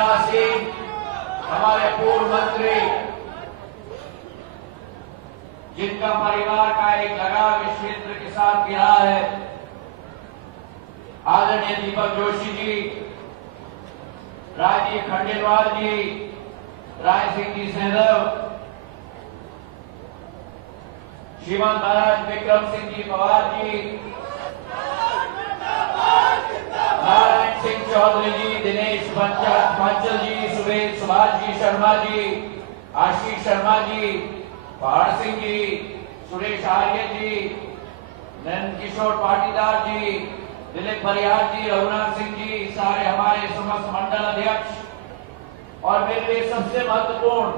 कमला सिंह, हमारे पूर्व मंत्री, जिनका परिवार का एक लगाव इस क्षेत्र के साथ भी रहा है, आदरणीय दीपक जोशी जी, राजीव खंडेलवाल जी, राय सिंह जी सहदेव, श्रीमान महाराज विक्रम सिंह जी पवार जी, नारायण सिंह चौधरी जी, दिनेश पांचल जी, सुभाष जी शर्मा जी, आशीष शर्मा जी, पहाड़ सिंह जी, सुरेश आर्य जी, नंद किशोर पाटीदार जी, दिलीप परिहार जी, रघुनाथ सिंह जी, सारे हमारे समस्त मंडल अध्यक्ष, और मेरे लिए सबसे महत्वपूर्ण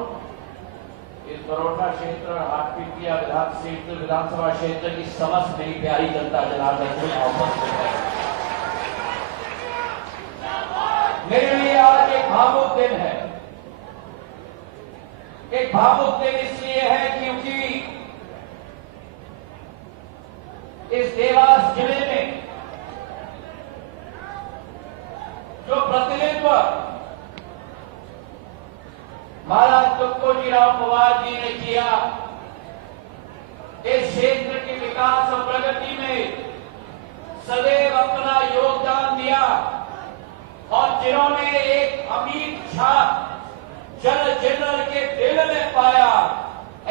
इस बरोटा क्षेत्र हाटपिपलिया विधानसभा क्षेत्र की समस्त मेरी प्यारी जनता जनार्दन को यहाँ उपस्थित है। मेरे लिए आज एक भावुक दिन है। एक भावुक दिन इसलिए है क्योंकि इस देवास जिले में जो प्रतिनिधित्व महाराज तुक्को जी राव पवार जी ने किया, इस क्षेत्र के विकास और प्रगति में सदैव अपना योगदान दिया और जिन्होंने एक अमिट छाप जन जीर्ण के दिल में पाया,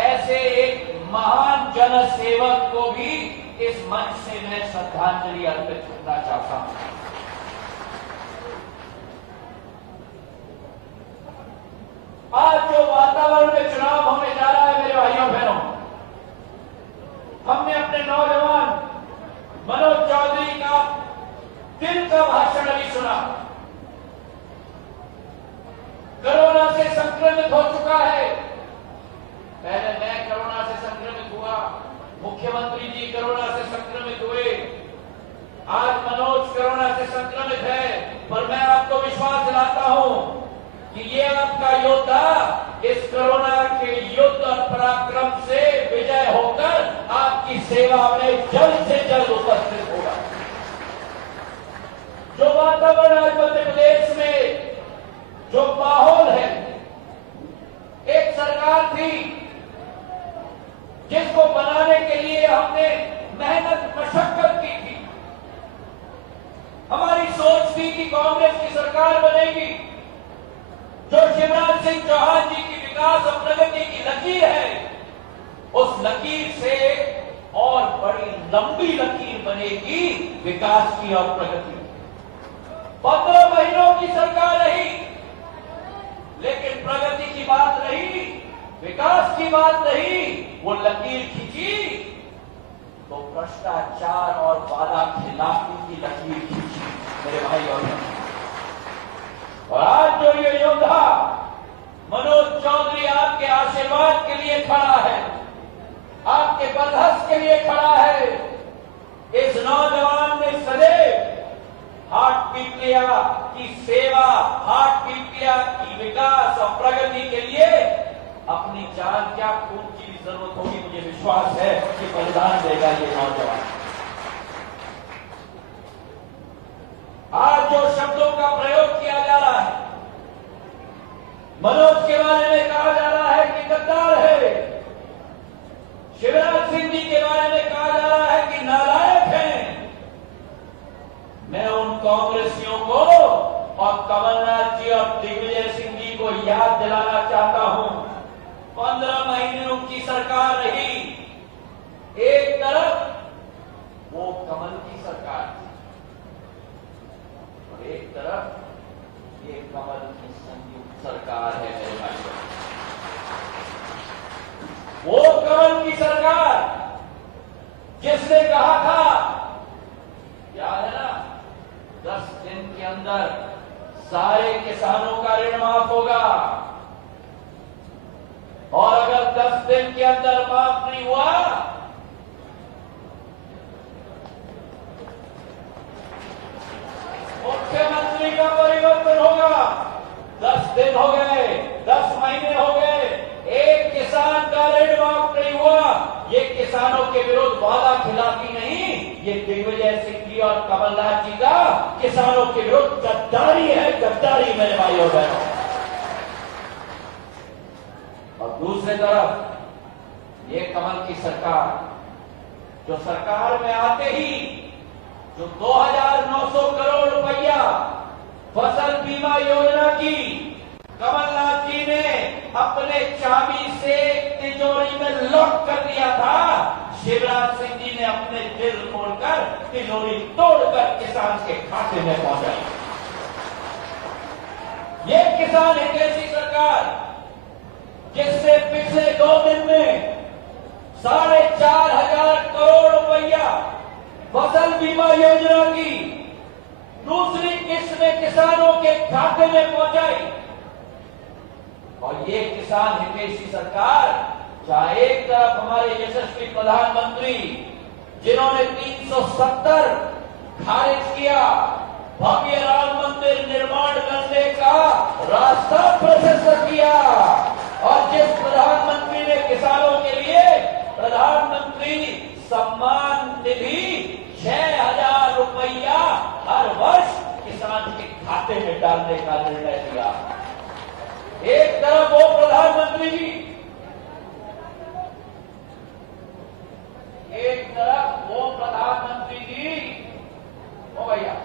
ऐसे एक महान जन सेवक को भी इस मंच से मैं श्रद्धांजलि अर्पित करना चाहता हूं। आज जो वातावरण में चुनाव होने जा रहा है मेरे भाइयों बहनों, हमने अपने नौजवान मनोज चौधरी का दिल का भाषण अभी सुना। कोरोना से संक्रमित हो चुका है, पहले मैं कोरोना से संक्रमित हुआ, मुख्यमंत्री जी कोरोना से संक्रमित हुए, आज मनोज कोरोना से संक्रमित है, पर मैं आपको विश्वास दिलाता हूं कि ये आपका योद्धा इस कोरोना के युद्ध और पराक्रम से विजय होकर आपकी सेवा में जल्द से जल्द उपस्थित होगा। जो वातावरण आज मध्य प्रदेश में जो माहौल है, एक सरकार थी जिसको बनाने के लिए हमने मेहनत मशक्कत की थी। हमारी सोच थी कि कांग्रेस की सरकार बनेगी, जो शिवराज सिंह चौहान जी की विकास और प्रगति की लकीर है, उस लकीर से और बड़ी लंबी लकीर बनेगी विकास की और प्रगति। 15 महीनों की सरकार रही, लेकिन प्रगति की बात रही, विकास की बात रही, वो लकीर खींची तो भ्रष्टाचार और वादा खिलाफी की लकीर खींची मेरे भाई और बहन। और आज जो ये योद्धा मनोज चौधरी आपके आशीर्वाद के लिए खड़ा है, आपके बरहस के लिए खड़ा है, इस नौजवान ने सदैव हाटपिपलिया की सेवा, हाटपिपलिया की विकास और प्रगति के लिए अपनी जान क्या खून की जरूरत होगी, मुझे विश्वास है कि बलिदान देगा ये नौजवान। आज जो शब्दों का प्रयोग किया जा रहा है, मनोज के बारे में कहा जा रहा है कि गद्दार है, शिवराज सिंह जी के बारे में कहा जा रहा है कि नालायक हैं, मैं उन कांग्रेसियों को और कमलनाथ जी और दिग्विजय सिंह जी को याद दिलाना चाहता हूं। 15 महीने उनकी सरकार रही, एक तरफ वो कमल की सरकार थी, एक तरफ ये कमल की संयुक्त सरकार है मेरे भाइयों। वो कमल की सरकार जिसने कहा था, याद है ना, 10 दिन के अंदर सारे किसानों का ऋण माफ होगा, और अगर 10 दिन के अंदर माफ नहीं हुआ मुख्यमंत्री का परिवर्तन होगा। 10 दिन हो गए, 10 महीने हो गए, एक किसान का ऋण माफ नहीं हुआ। ये किसानों के विरुद्ध वादा खिलाफी नहीं, ये दिग्विजय सिंह जी और कमलनाथ जी का किसानों के विरुद्ध गद्दारी है, गद्दारी मेरे भाइयों बहनों। और दूसरी तरफ ये कमल की सरकार, जो सरकार में आते ही जो 2,900 करोड़ रुपया फसल बीमा योजना की कमलनाथ जी ने अपने चाबी से तिजोरी में लॉक कर दिया था, शिवराज सिंह जी ने अपने दिल खोलकर तिजोरी तोड़कर किसान के खाते में पहुंचाई। ये किसान हितैषी सरकार जिसने पिछले 2 दिन में 4,500 करोड़ रुपया फसल बीमा योजना की दूसरी किस्त में किसानों के खाते में पहुंचाई। और ये किसान हितैषी सरकार, चाहे एक तरफ हमारे यशस्वी प्रधानमंत्री जिन्होंने 370 खारिज किया, भव्य राम मंदिर निर्माण करने का रास्ता प्रशस्त किया, और जिस प्रधानमंत्री ने किसानों के लिए प्रधानमंत्री सम्मान निधि 6,000 रुपया हर वर्ष किसान के खाते में डालने का निर्णय लिया। एक तरफ वो प्रधानमंत्री जी, एक तरफ वो प्रधानमंत्री जी, ओ भैया,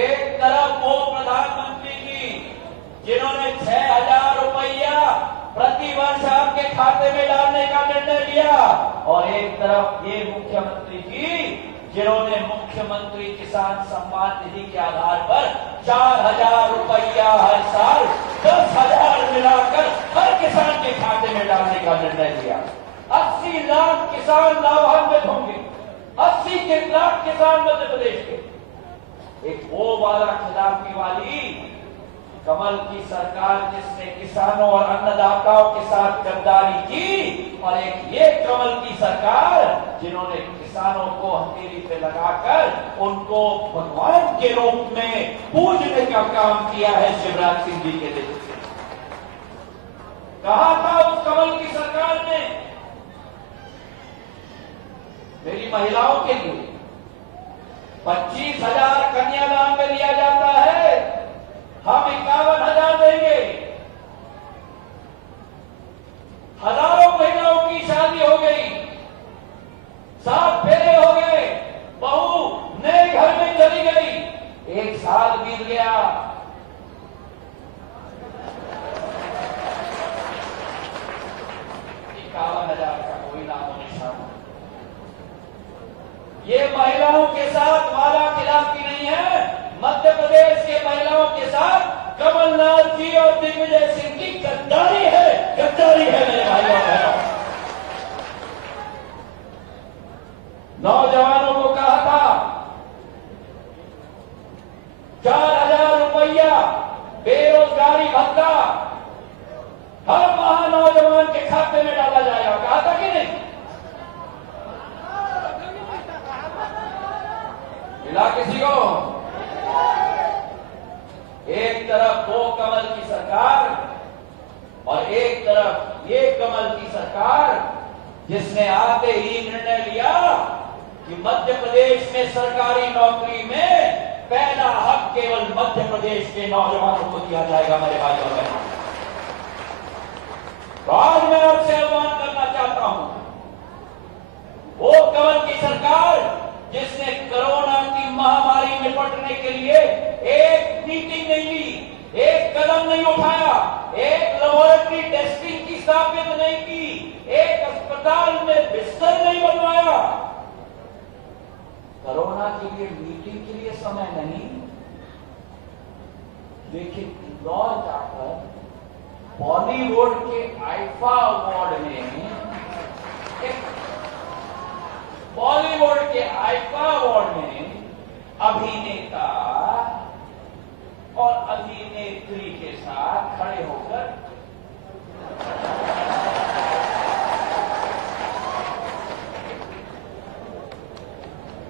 एक तरफ वो प्रधानमंत्री जी जिन्होंने 6,000 रुपया प्रति वर्ष आपके खाते में डालने का निर्णय लिया, और एक तरफ ये मुख्यमंत्री जी जिन्होंने मुख्यमंत्री किसान सम्मान निधि के आधार पर 4,000 रुपया हर साल 10,000 मिलाकर हर किसान के खाते में डालने का निर्णय लिया। 80 लाख किसान लाभान्वित होंगे, 80 लाख किसान मध्य प्रदेश के। एक वो वाला खिलाफी वाली कमल की सरकार जिसने किसानों और अन्नदाताओं के साथ गद्दारी की, और एक ये कमल की सरकार जिन्होंने किसानों को हथेली पे लगाकर उनको भगवान के रूप में पूजने का काम किया है शिवराज सिंह जी के नेतृत्व से। कहा था उस कमल की सरकार ने, मेरी महिलाओं के लिए 25,000 कन्यादान में दिया जाता है, हम 51,000 देंगे। हजारों महिलाओं की शादी हो गई, 7 फेरे हो गए, बहू नए घर में चली गई, 1 साल बीत गया, ये महिलाओं के साथ वादा खिलाफी नहीं है। मध्य प्रदेश के महिलाओं के साथ कमलनाथ जी और दिग्विजय सिंह की गद्दारी है, गद्दारी है मेरे भाइयों बहनों। नौजवानों को कहा था 4,000 रुपया बेरोजगारी भत्ता हर माह नौजवान के खाते में डाला जाएगा, कहा था कि नहीं? मिला किसी को? एक तरफ वो कमल की सरकार और एक तरफ ये कमल की सरकार जिसने आते ही निर्णय लिया कि मध्य प्रदेश में सरकारी नौकरी में पहला हक केवल मध्य प्रदेश के नौजवानों को दिया जाएगा। मेरे भाइयों बहनों, तो आज मैं आपसे आह्वान करना चाहता हूं, वो कमल की सरकार जिसने कोरोना की महामारी में निपटने के लिए एक मीटिंग नहीं ली, एक कदम नहीं उठाया, एक लेबोरेटरी टेस्टिंग की स्थापित नहीं की, एक अस्पताल में बिस्तर नहीं बनवाया। कोरोना के लिए मीटिंग के लिए समय नहीं, लेकिन इंदौर जाकर बॉलीवुड के आईफा अवार्ड में, बॉलीवुड के आईफा अवार्ड में अभिनेता और अभिनेत्री के साथ खड़े होकर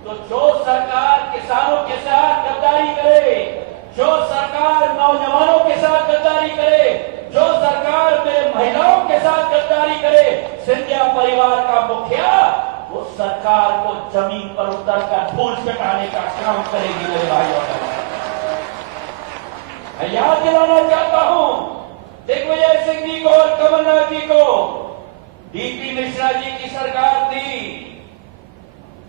तो जो सरकार किसानों के साथ गद्दारी करे, जो सरकार नौजवानों के साथ गद्दारी करे, जो सरकार में महिलाओं के साथ गद्दारी काम करेगी मेरे भाई और बहनों। मैं याद दिलाना चाहता हूं दिग्विजय सिंह जी को और कमलनाथ जी को, डीपी मिश्रा जी की सरकार थी,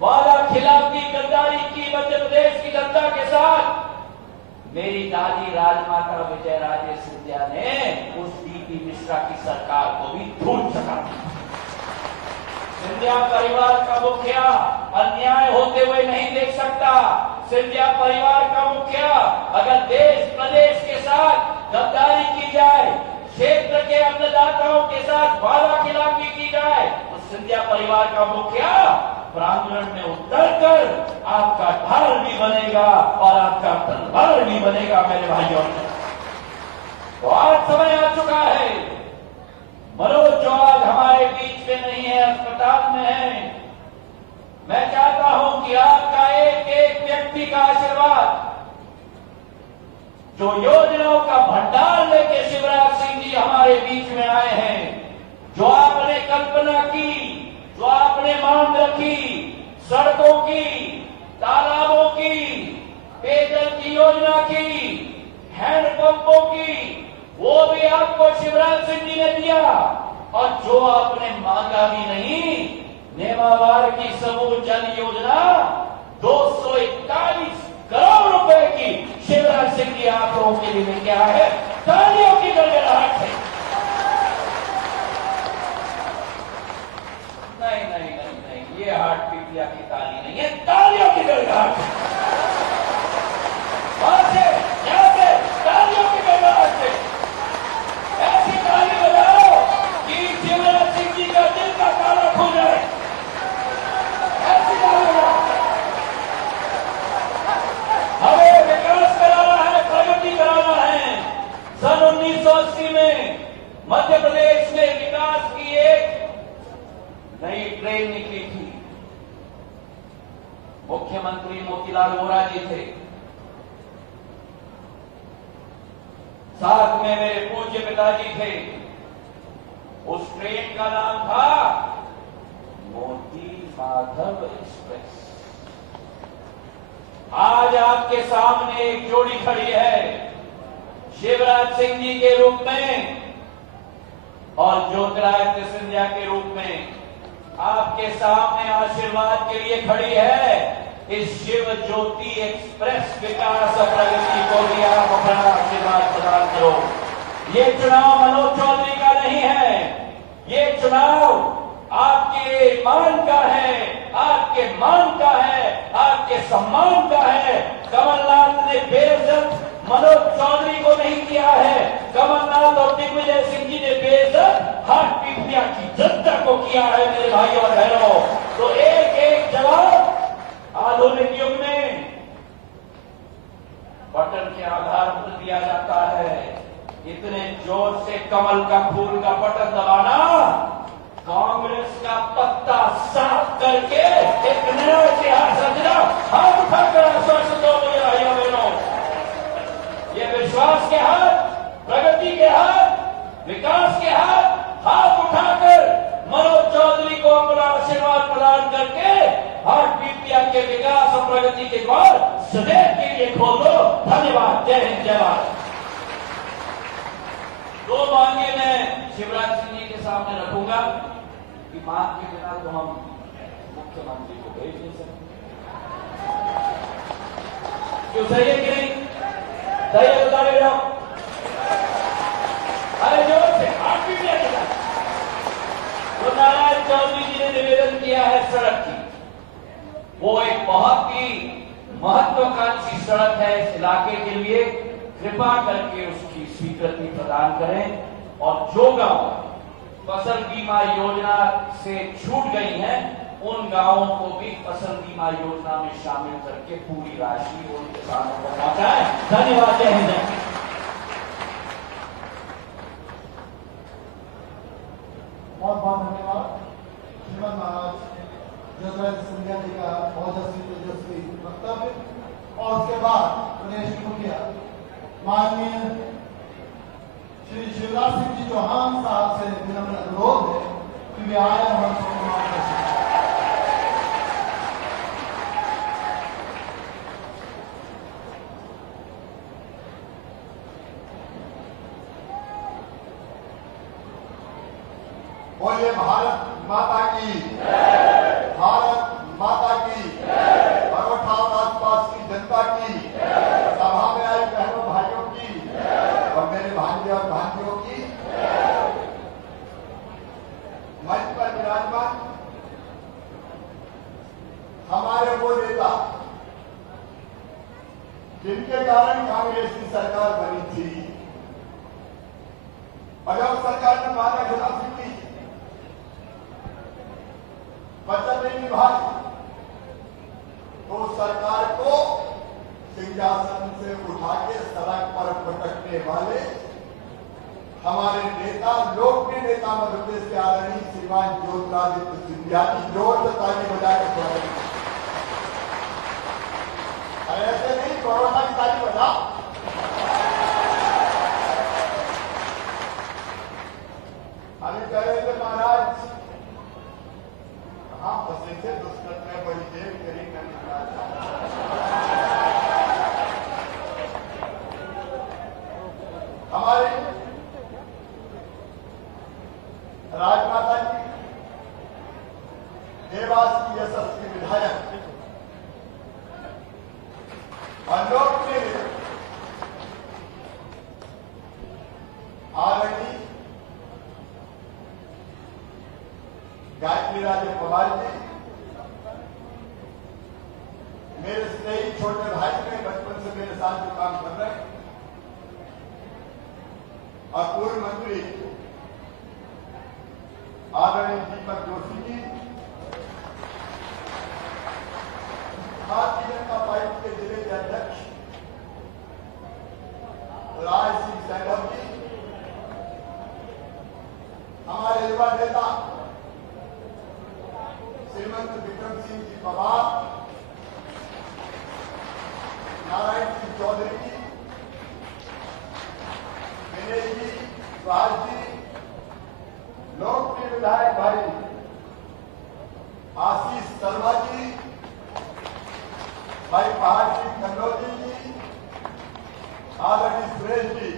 वादा खिलाफी गद्दारी की मध्य प्रदेश की जनता के साथ। मेरी दादी राजमाता विजय राजे सिंधिया ने उस डीपी मिश्रा की सरकार को भी धूल चटा दी। सिंधिया परिवार का मुखिया अन्याय होते हुए नहीं देख सकता। सिंधिया परिवार का मुखिया अगर देश प्रदेश के साथ गद्दारी की जाए, क्षेत्र के अन्नदाताओं के साथ वादा खिलाफी की जाए, तो सिंधिया परिवार का मुखिया प्रांगण में उतरकर आपका ढाल भी बनेगा और आपका तलवार भी बनेगा मेरे भाइयों। तो आज समय आ चुका है। मनोज जो आज हमारे बीच में नहीं है, अस्पताल में है, मैं चाहता हूं कि आपका एक एक व्यक्ति का आशीर्वाद, जो योजनाओं का भंडार लेके शिवराज सिंह जी हमारे बीच में आए हैं, जो आपने कल्पना की, जो आपने मांग रखी, सड़कों की, तालाबों की, पेयजल की योजना की, हैंडपंपों की, वो भी आपको शिवराज सिंह जी ने दिया। और जो आपने मांगा भी नहीं, नेमावार की समूह जल योजना 241 करोड़ रुपए की शिवराज सिंह जी आप लोगों के लिए लेके आया है। तालियों की गड़गड़ाहट से। नहीं नहीं नहीं नहीं, ये हार्ट पीपिया की ताली नहीं है, तालियों की गड़गड़ाहट से। यहां से तालियों की गड़गड़ाहट से ऐसी ताली बजाओ कि शिवराज सिंह जी का दिल का ताला खुल जाए। ऐसी ताली बजाओ। हमें विकास कराना है, प्रगति कराना है। सन 1980 में मध्य प्रदेश में विकास की एक नई ट्रेन निकली थी। मुख्यमंत्री मोतीलाल वोरा जी थे, साथ में मेरे पूज्य पिताजी थे। उस ट्रेन का नाम था मोती माधव एक्सप्रेस। आज आपके सामने एक जोड़ी खड़ी है, शिवराज सिंह जी के रूप में और ज्योतिरादित्य सिंधिया के रूप में। आपके सामने आशीर्वाद के लिए खड़ी है। इस शिव ज्योति एक्सप्रेस विकास और प्रगति को भी आप अपना आशीर्वाद प्रदान करो। ये चुनाव मनोज चौधरी का नहीं है, ये चुनाव आपके मान का है, आपके मान का है, आपके सम्मान का है। कमलनाथ ने बेइज्जत मनोज चौधरी को नहीं किया है, कमलनाथ और दिग्विजय सिंह जी ने बेइज्जत हाट पीपिया की जनता को किया है मेरे भाइयों और बहनों। तो एक एक जवाब आधुनिक युग में बटन के आधार पर दिया जाता है। इतने जोर से कमल का फूल का बटन दबाना, कांग्रेस का पत्ता साफ करके एक नया इतिहास रचना। हाथ उठाकर आश्वासन दो मुझे भाइयों बहनों। ये विश्वास के हाथ, प्रगति के हाथ, विकास के हाथ उठाकर मनोज चौधरी को अपना आशीर्वाद प्रदान करके हाट पीपिया के विकास और प्रगति के द्वार सदैव के लिए खोल दो। धन्यवाद। जय हिंद, जय भारत। दो मांगे मैं शिवराज सिंह जी के सामने रखूंगा कि मांग के बिना तो हम मुख्यमंत्री को भेज नहीं सकते। क्यों, सही है कि नहीं? सही है, बता रहे हो? अरे जोर से हाट पीपिया के साथ तो नारायण चौधरी जी ने निवेदन किया है सड़क की। वो एक बहुत ही महत्वाकांक्षी सड़क है इस इलाके के लिए। कृपा करके उसकी स्वीकृति प्रदान करें और जो गांव फसल बीमा योजना से छूट गई हैं, उन गांवों को भी फसल बीमा योजना में शामिल करके पूरी राशि उन किसानों को पहुंचाएं। धन्यवाद। जय हिंद। बहुत बहुत धन्यवाद। श्रीमद महाराज ज्योतिरादित्य सिंधिया जी का बहुत तेजस्वी वक्तव्य। और उसके बाद प्रदेश मुखिया माननीय श्री शिवराज सिंह जी चौहान साहब से विनम्र अनुरोध है कि वे आए और हम सबको मार्गदर्शन। बोलिए भारत माता की, भारत माता की, परोठा और आसपास की जनता की, सभा में आई बहनों भाइयों की और मेरे भांजे और भांजियों की, मंच पर विराजमान हमारे वो नेता जिनके कारण कांग्रेस की सरकार बनी थी और जब सरकार ने वादा खिलाफी की, वचन नहीं निभाई, तो सरकार को सिंहासन से उठा के सड़क पर पटकने वाले हमारे नेता, लोकप्रिय नेता मध्य प्रदेश के आदरणीय श्रीमान ज्योतिरादित्य सिंधिया की जोर से ताली बजाकर स्वागत किया। ऐसे नहीं, कोरोना की ताली बजा। अभी कह रहे थे महाराज कहां फंसे थे, दुष्कर्म में बड़ी देर करीब में निकला। हमारे राजमाता जी देवास की यशस्वी विधायक और लोकप्रिय आदरणीय गायत्री राजे पवार जी, मेरे स्नेही छोटे भाई ने बचपन से मेरे साथ जो काम कर रहे हैं, और पूर्व मंत्री आदरणीय दीपक जोशी जी, भारतीय जनता पार्टी के जिले के अध्यक्ष राज सिंह सैगव जी, हमारे युवा नेता श्रीमंत विक्रम सिंह जी पवार, नारायण सिंह चौधरी जी, दिनेश जी, सुहास जी, लोकप्रिय विधायक भाई आशीष शर्मा जी, भाई पहाड़ सिंह कन्नौजी जी, आदरणीय सुरेश जी,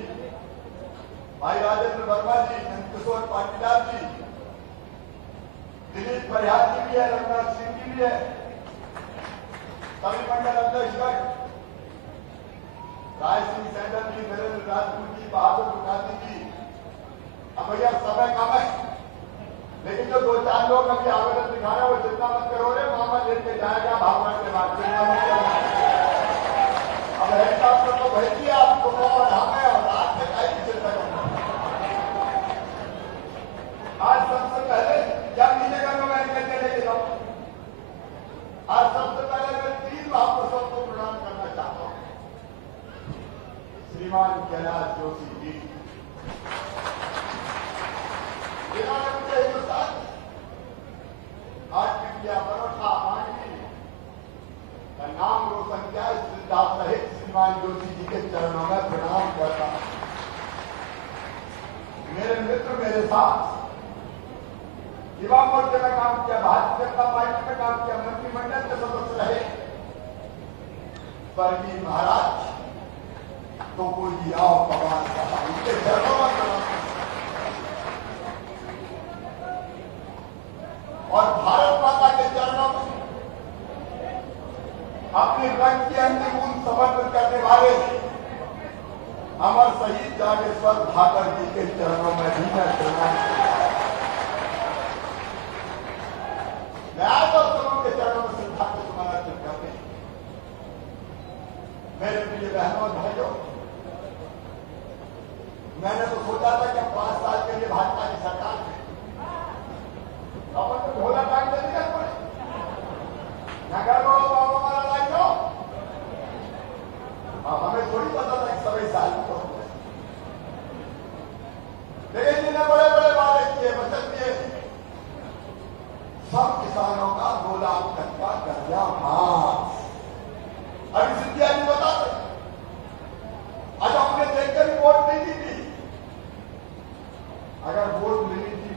भाई राजेंद्र वर्मा जी, नंदकिशोर पाटीदार जी, दिलीप परिहार जी भी है, रघुनाथ सिंह जी भी है, सभी मंडल अध्यक्षगण, राय सिंह सैंडल जी, नरेंद्र राजपूत जी, बहादुर मुखार्जी जी। अब भैया समय कम है, लेकिन जो 2-4 लोग अभी आवेदन दिखा रहे हैं वो चिंता मत करो रे, मामा लेके जाएगा भावना के बाद, चिंता मत करना। अब हेलीकॉप्टर तो भेज दिया आपको और हमें, और रात में कहीं की चिंता करना। आज सबसे पहले क्या नीचे करो, मैं निकल लेके जाऊं। आज सबसे पहले मैं 3 महापुरुषों को प्रणाम करना चाहता हूं। श्रीमान कैलाश जोशी जी, जिन्होंने मुझे हिंदुस्तान आज इंडिया परोठा मांगी का नाम रोशन किया, सिद्धार्थ सहित श्रीमान जोशी जी के चरणों में प्रणाम करता हूं। मेरे मित्र मेरे साथ युवा मोर्चे में काम किया, भारतीय जनता पार्टी में काम किया, मंत्रिमंडल के सदस्य रहे, स्वर्गीय महाराज तो कोई राव पवार साहब, उनके चरणों में प्रणाम। और भारत माता के चरणों में अपने रक्त की अंतिम बूंद समर्पित करने वाले अमर शहीद जागेश्वर भाकर जी के चरणों में भी मैं प्रणाम। न्याय और लोगों के चरणों में श्रद्धा को समर्पित करते। मेरे प्रिय बहनों और भाइयों, मैंने तो सोचा था कि 5 साल के लिए भाजपा की सरकार में अपन को ढोला टाइम दे दिया कोई नगर को बाबा मारा लाइक दो। अब हमें थोड़ी पता था कि सभी साल को, लेकिन जिन्हें बड़े बड़े वादे किए, वचन दिए, सब किसानों का 2 लाख तक का कर्जा माफ। अभी सिंधिया जी बताते, आज हमने देखकर ही वोट नहीं दी थी, अगर वोट मिली थी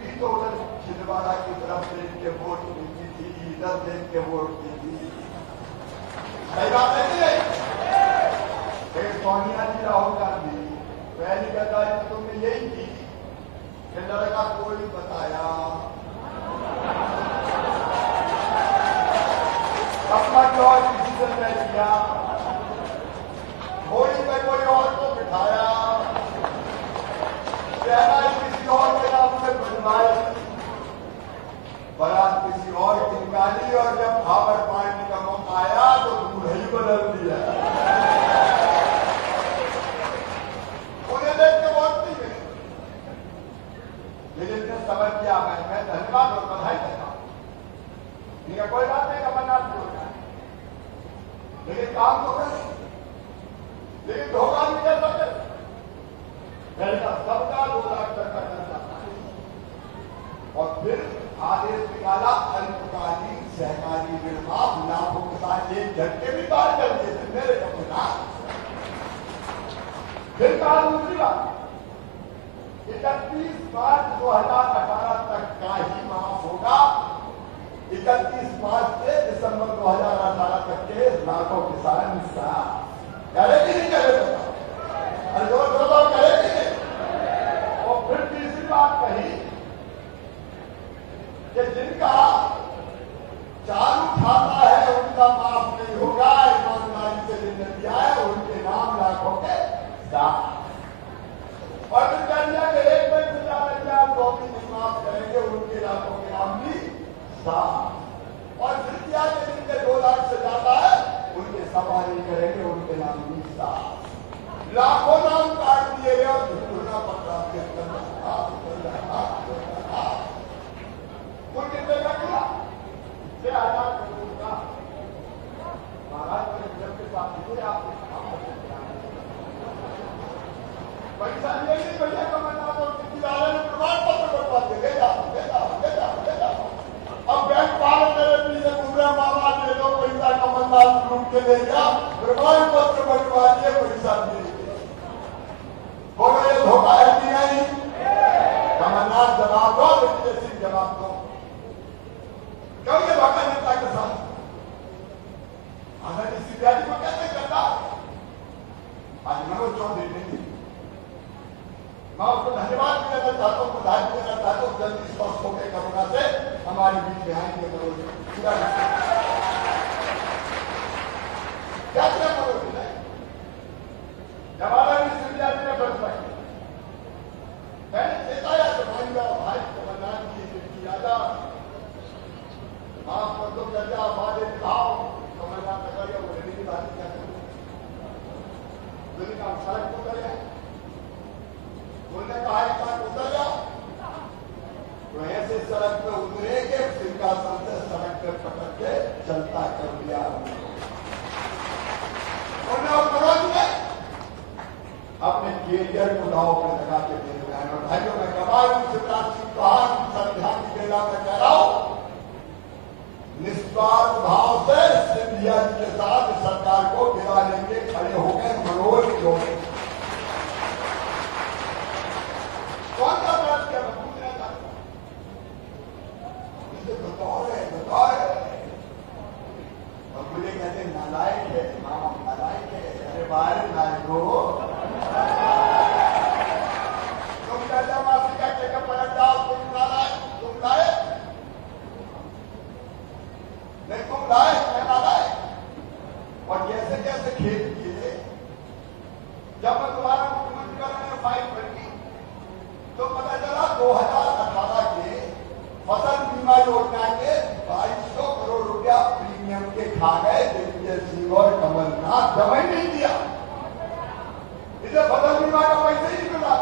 कोई और को बिठाया, शहनाई किसी और के नाम से बनवाई, बारात किसी और की निकाली, और जब खबर पानी का मौका आया तो दूल्हा ही बदल दिया। उन्हें देख के बहुत नहीं मिले, लेकिन ने समझ किया। मैं धन्यवाद और बधाई देता हूं। ठीक है, कोई बात नहीं, कमलनाथ भी होता है, लेकिन काम तो करें, लेकिन धोखा भी कर सकते। सबका 2 लाख तक का खर्चा, और फिर आदेश निकाला अल्पकालीन सहकारी ऋण माफ लाभों के साथ 1 झटके भी पार कर दिए थे मेरे कमलनाथ। फिर कहा दूसरी बात, 31 मार्च 2018 तक का ही माफ होगा। 31 मार्च से दिसंबर 2018 तक के लाखों किसान हिस्सा करे कि नहीं करे, अरे जोर करे कि नहीं। और फिर तीसरी बात कही कि जिनका चालू खाता है उनका माफ नहीं होगा, ईमानदारी से जिन्हें दिया है उनके नाम लाखों के साथ। और फिर कह दिया कि 1 बैंक से ज्यादा दिया तो भी नहीं माफ करेंगे, उनके लाखों के नाम भी साफ। और फिर क्या कि जिनके 2 लाख से ज्यादा है उनके सफा नहीं करेंगे, उनके नाम भी साफ। लाखों नाम काट दिए गए और झुकना पड़ रहा कुल कितने का किया? 6,000 करोड़ का। महाराज जब के साथ पैसा लिए नहीं, भैया कमलनाथ और किसी ने प्रमाण पत्र बनवा के ले जाओ। अब बैंक वाले मेरे पीछे घूम रहे, मामा ले लो पैसा, कमलनाथ लूट के ले गया, प्रमाण पत्र बनवा दिए, पैसा दिए। बोलो ये धोखा है कि नहीं? कमलनाथ जवाब दो, दिग्विजय सिंह जवाब दो, क्यों ये धोखा नेता के साथ? अगर इसी व्याधि को कैसे करता? आज मनोज चौधरी नहीं, मैं उसको धन्यवाद भी देना चाहता हूँ, बधाई भी देना चाहता हूँ, जल्दी स्वस्थ होकर कोरोना से हमारे बीच में आएंगे। मनोज क्या किया मनोज ने? जवाहरलाल विश्वविद्यालय ने फैसला किया, मैंने चेताया कि भाई कमलनाथ की राजा माफ कर दो, चर्चा वादे दिखाओ। कमलनाथ ने कहा वो रेडी की बात क्या करें, का सड़क उतर गया, उन्होंने कहा एक बार उतर जाओ, तो ऐसे सड़क पे उतरेंगे, सिंहासन से सड़क पे पकड़ के चलता कर दिया उन्होंने। और मनोज ने अपने कैरियर को दाव पर लगा के दे रहे हैं। और भाइयों में गवाह शिवराज सिंह चौहान संविधान की बेला में कह रहा हूं, निस्वार्थ भाव से सिंधिया जी के साथ सरकार को गिराने के खड़े हो गए मनोज जोड़े। कौन सा बात क्या मैं पूछना चाहता हूं, मुझे बतौर है और मुझे कहते नालायक है, मामा नालायक है। अरे बाहर नालायक हो, तुम चाचा मासी का चेकअप पलट जाओ, तुम नालायक, तुम लायक नहीं, तुम लायक, मैं नालायक। और जैसे जैसे खेल किए, जब मैं तुम्हारा मुख्यमंत्री का मैंने फाइल भरी तो पता चला 2018 के फसल बीमा योजना के 2200 करोड़ रुपया प्रीमियम के खा गए दिग्विजय सिंह और कमलनाथ, जमा ही नहीं दिया। इसे फसल बीमा का पैसा ही नहीं मिला।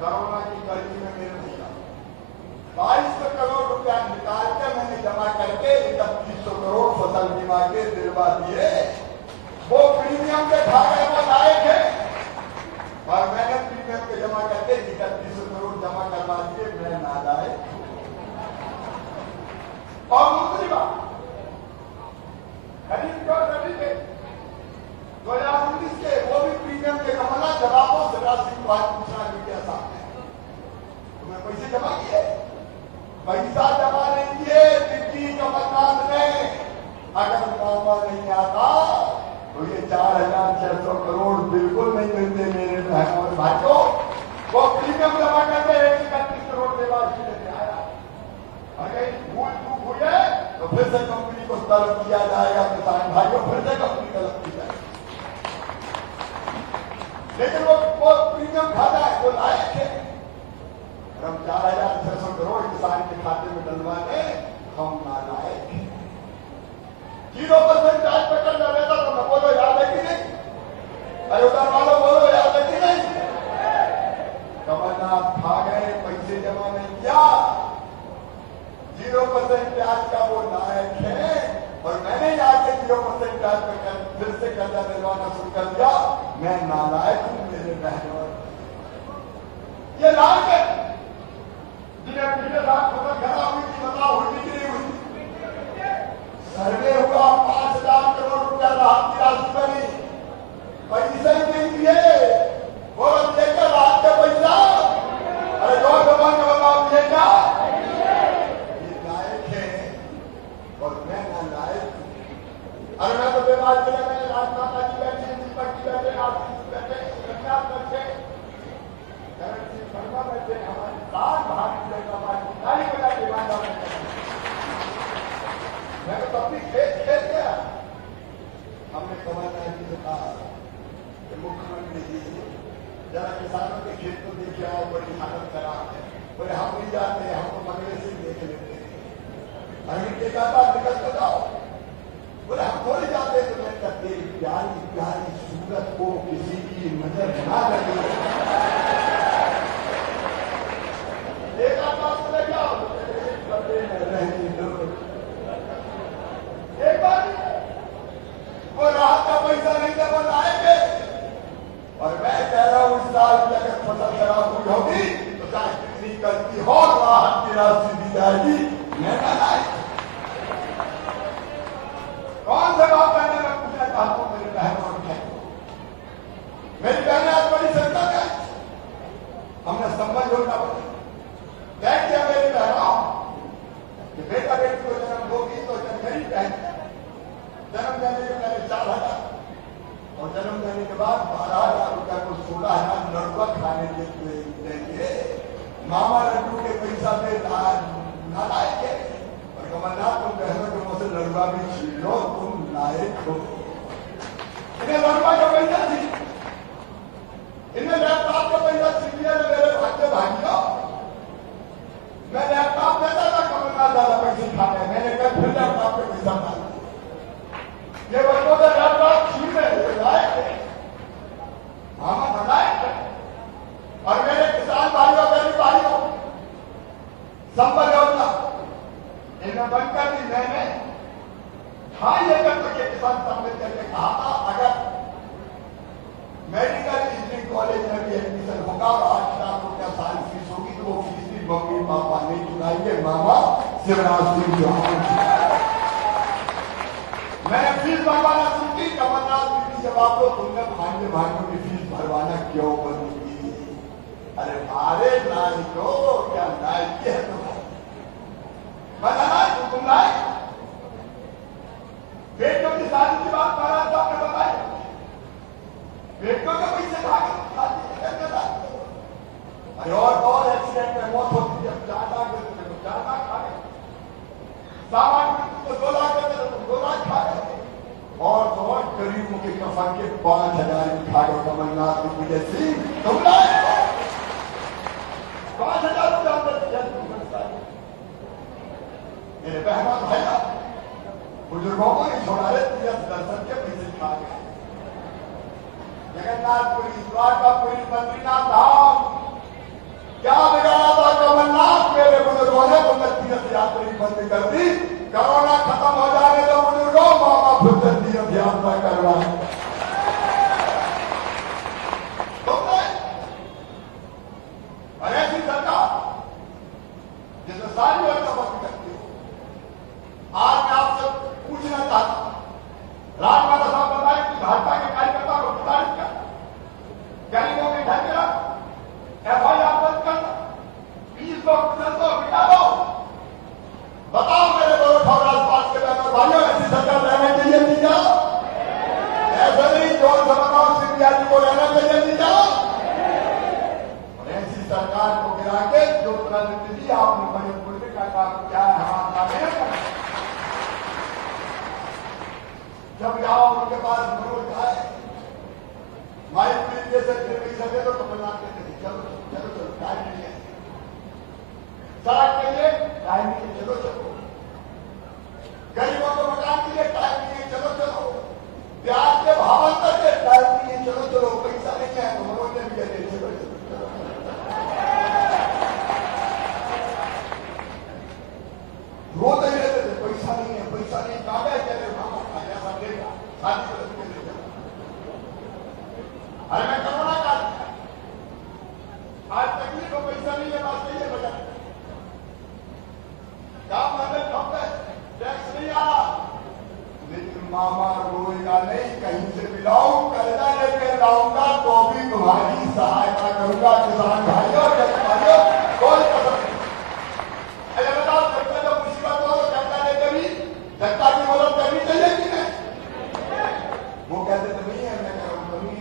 कोरोना की गर्मी में मेरे भैया 2200 करोड़ रुपया निकाल के मैंने जमा करके 3100 करोड़ फसल बीमा के दिलवा दिए। वो प्रीमियम के खा गए, वो लायक है, और मैंने प्रीमियम के जमा करके 3100 करोड़ जमा करवा दिए, मैं नालायक। और दूसरी बात, खरीद क्यों रवि के 2019 के वो भी प्रीमियम के कमला जवाबों शिवराज सिंह चौहान पूछना मीडिया सामने, तुम्हें पैसे जमा किए? पैसा जमा नहीं किए दिग्गी कमलनाथ ने। अगर मामला नहीं आता तो ये 4,600 करोड़ बिल्कुल नहीं मिलते मेरे बहनों और भाइयों। वो प्रीमियम जमा करते 131 करोड़ देवासी लेके आया। अगर भूल चूक हुई है तो फिर से कंपनी को तलब किया जाएगा, किसान भाइयों, फिर से कंपनी तलब की जाएगी। लेकिन वो प्रीमियम खाता है, वो लायक है। हम 4,600 करोड़ किसान के खाते में डलवाने हम नालायक हैं। 0% ब्याज पे कर्जा लेता तो मैं बोलो याद है कि नहीं? अयोध्या वालों बोलो याद है कि नहीं? कमलनाथ खा गए, पैसे जमा नहीं किया। 0% ब्याज का वो नायक है और मैंने आके 0% ब्याज पे फिर से कर्जा दिलवाना शुरू कर दिया। मैं नालायक हूं मेरे बहनों। ये लायक है जिन्हें पिछले साल फसल खराब हुई थी, बताओ हुई कि नहीं हुई? सर्वे हुआ, 5,000 करोड़ रुपया राहत की राशि बनी, पैसे ही नहीं दिए। वो लेकर राहत का पैसा, अरे जोर जबान के बताओ ये क्या? ये लायक है और मैं ना लायक हूं। अरे मैं तो बीमार जिले में राजमाता जी बैठे, दीपक जी बैठे, आशीष बैठे, रंगनाथ बैठे, करण सिंह शर्मा बैठे, हमारे साथ भारतीय जनता पार्टी सारी बजा के बात मैं तो तब भी खेत गया। हमने कमलनाथ जी से कहा कि मुख्यमंत्री जी जरा किसानों के खेत को देखे आओ, बड़ी हालत खराब है। बोले हम नहीं जाते, हम तो मंगले से देख लेते हैं। अरे ठेकादार निकल कर जाओ। बोले हम थोड़ी जाते, तो मैं कहते प्यारी प्यारी सूरत को किसी की नजर ना लगे। एक आदमी बोले जाओ, रहने दो। एक बार वो राहत का पैसा नहीं था, वो लाएंगे। और मैं कह रहा हूं इस साल की अगर फसल खराब हुई होगी तो चाहे कितनी गलती हो, राहत की राशि दी जाएगी। मैं ना लाए। कौन से बात करने में पूछना चाहता हूं मेरे बहनों और भाइयों। मेरी बहनें आज बड़ी संकट है। हमने संबंध योजना बनी तय किया मेरी बहनों कि बेटा बेटी को जन्म होगी तो मेरी बहन जन्म देने के पहले 4,000 और जन्म देने के बाद 12,000 रुपया को 16,000 लड़ुआ खाने देंगे। मामा लड्डू के पैसा में नालायक है। और कमलनाथ तुम बहनों के मुंह से लड़ुआ भी छीन लो, तुम लायक हो। इन्हें लड़ुआ का पैसा थी, इन्हें लैपटॉप का पैसा छीन लिया। मेरे भाग्य भागियों, मैं लैपटॉप देता था, कमलनाथ ज्यादा पैसे खाते। मैंने कहा फिर लैपटॉप पे पैसा डाल ये बच्चों का लैपटॉप छीन रहे लायक है, मामा नालायक है। और मेरे किसान भाइयों गरीब भाइयों, संबल योजना इनमें बनकर भी मैंने 2.5 एकड़ तक के किसान सम्मिलित करके कहा था अगर मेडिकल इंजीनियरिंग कॉलेज में भी एडमिशन होगा और 8 लाख रुपया साल फीस होगी तो वो फीस भी मम्मी पापा नहीं चुकाएंगे, मामा शिवराज सिंह चौहान। मैंने फीस भरवाना शुरू की। कमलनाथ जी जवाब दो, तुमने भाइयों भाइयों की फीस भरवाना क्यों बंद की? अरे मारे नायको क्या नायक है तुम लायक। बेटियों की शादी की बात महाराज साहब ने बताई। बेटियों के पैसे शादी करने लायक। अरे और एक्सीडेंट में मौत होती है, 4 लाख देते थे, 4 लाख खा गए। सामान्य मृत्यु तो 2 लाख देते थे, तुम 2 लाख खा गए। और तो और गरीबों के कफन के 5,000 खा गए कमलनाथ की वजह से। तुम लायक हो। 5,000 मेरे बहनों भाइयों, बुजुर्गों को नहीं छोड़ा रहे, तीर्थ दर्शन के पैसे खा गए। जगन्नाथपुरी, द्वारकापुरी, बद्रीनाथ धाम क्या बिगाड़ा था कमलनाथ? मेरे बुजुर्गों ने तुमने तीर्थ यात्री बंद कर दी। कोरोना खत्म हो जाने दो बुजुर्गों, मामा फिर से तीर्थ यात्रा करवाए। और ऐसी सरकार जिसमें सारी योजना बंद करती हो। आज मैं आपसे पूछना चाहता हूं, राजमाता साहब बताए कि भाजपा के कार्यकर्ता को प्रताड़ित कर, गरीबों के घर गिरा, FIR बंद कर, 20 लोग को बिठा दो। बताओ मेरे बड़ों और आसपास के बहनों भाइयों, ऐसी सरकार रहना चाहिए नहीं क्या? ऐसा नहीं जोर से बताओ, सिंधिया जी को रहना चाहिए नहीं क्या? और ऐसी सरकार को गिरा के जो प्रतिनिधि आपने बड़े पुण्य का काम क्या है हमारा जब जाओ उनके पास विरोध आए, माइक जैसे तुम्हारी सहायता करूंगा किसान भाइयों और भाइयों, कोई कसर नहीं। अरे बताओ, जनता जब मुसीबत हो तो जनता ने कभी जनता की मदद करनी चाहिए कि नहीं? वो कहते थे नहीं है, मैं कह रहा हूं कभी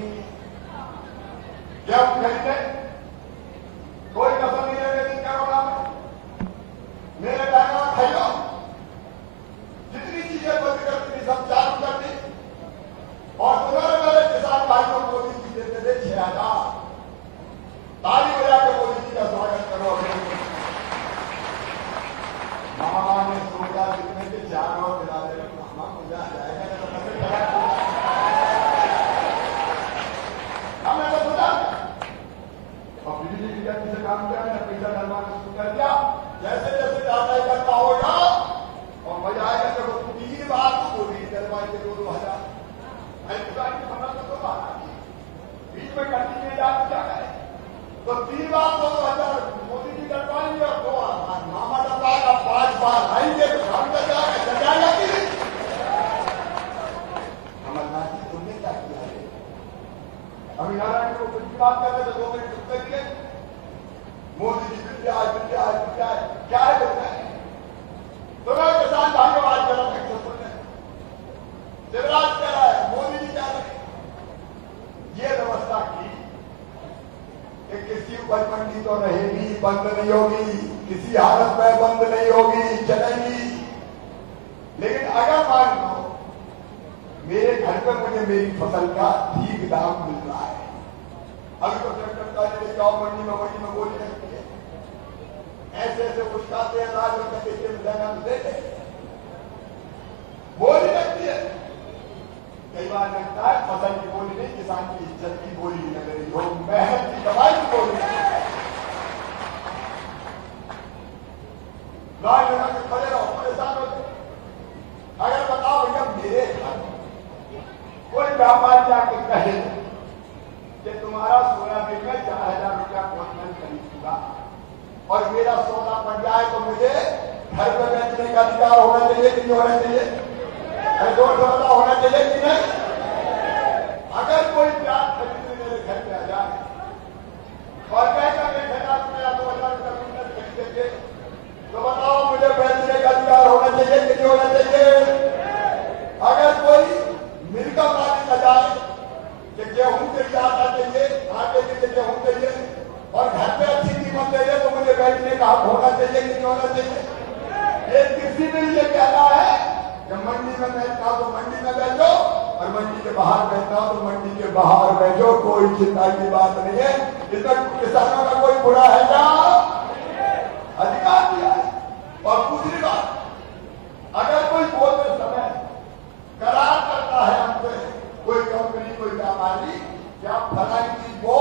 जब खरीदे कोई कसर नहीं रह गई कोरोना में। मेरे बहनों और भाइयों, जितनी चीजें बंद करती थी सब चालू कर दी, और तुम्हारे मेरे किसान भाइयों को मोदी जी देते थे 6,000। ताली बजा के मोदी जी का स्वागत करो। मामा ने सोचा जितने के 4 और दिला दे, मामा मजा आ जाएगा। हमने तो सोचा और बिजली की गति से काम किया, मैंने पैसा डलवाना शुरू कर दिया। जैसे जैसे ज्यादा इकट्ठा होगा और मजा आएगा, जब 3 बार तो बोली डलवाई के 2,000 बीच में कंटिन्यू जाकर क्या करें, तो 3 बार 2,000 मोदी जी डलवाएंगे और 2,000 मामा डलवाएगा। 5 बार आएंगे तो काम कर जाएगा, चल जाएगा कि नहीं? अमरनाथ जी तुमने क्या किया है? अभी नारायण को कुछ बात कर रहे थे, 2 मिनट चुप करिए। मोदी जी विद्या क्या है बोलते हैं? तो मैं किसान भाइयों आज गलत है सुन रहे, शिवराज कह रहा है, मोदी जी कह रहे, ये व्यवस्था की कि किसी उपज मंडी तो रहेगी, बंद नहीं होगी, किसी हालत में बंद नहीं होगी, चलेगी। लेकिन अगर मान लो मेरे घर पे मुझे मेरी फसल का ठीक दाम मिल रहा है, अभी तो ट्रैक्टर का ले जाओ मंडी में बोली लगती है, ऐसे ऐसे उसका 13,000 रुपये कैसे मिलेगा तो दे दे, बोली लगती है। कई बार लगता है फसल की बोली नहीं, किसान की इज्जत की बोली भी लग रही हो, मेहनत की कमाई की बोली लाइन लगा के खड़े रहो, परेशान होते। अगर बताओ भैया मेरे घर कोई व्यापारी जाके कहे कि तुम्हारा सोयाबीन में 4,000 रुपया क्विंटल खरीदूंगा और मेरा सौदा बन जाए तो मुझे घर पे बेचने का अधिकार होना चाहिए कि नहीं होना चाहिए? सौदा होना चाहिए कि नहीं? अगर कोई प्याज खरीदने मेरे घर पे आ जाए और कहकर 1,000 रुपया 2,000 रुपया क्विंटल खरीदेंगे, तो बताओ मुझे बेचने का अधिकार होना चाहिए कि नहीं होना चाहिए? अगर कोई मिल का मालिक आ जाए कि गेहूं के लिए आटा चाहिए, आटे के लिए गेहूं चाहिए और घर पे अच्छी कीमत चाहिए, तो मुझे बेचने का हक होना चाहिए कि नहीं होना चाहिए? ये किसी भी लिए कहना है कि मंडी में बेचना तो मंडी में बेचो और मंडी के बाहर बेचना तो मंडी के बाहर बेचो, कोई चिंता की बात नहीं है। इसमें किसानों का कोई बुरा है क्या? अधिकार दिया है। और दूसरी बात, अगर कोई बोलते समय करार करता है हमसे कोई कंपनी कोई व्यापारी, क्या फलानी चीज बोल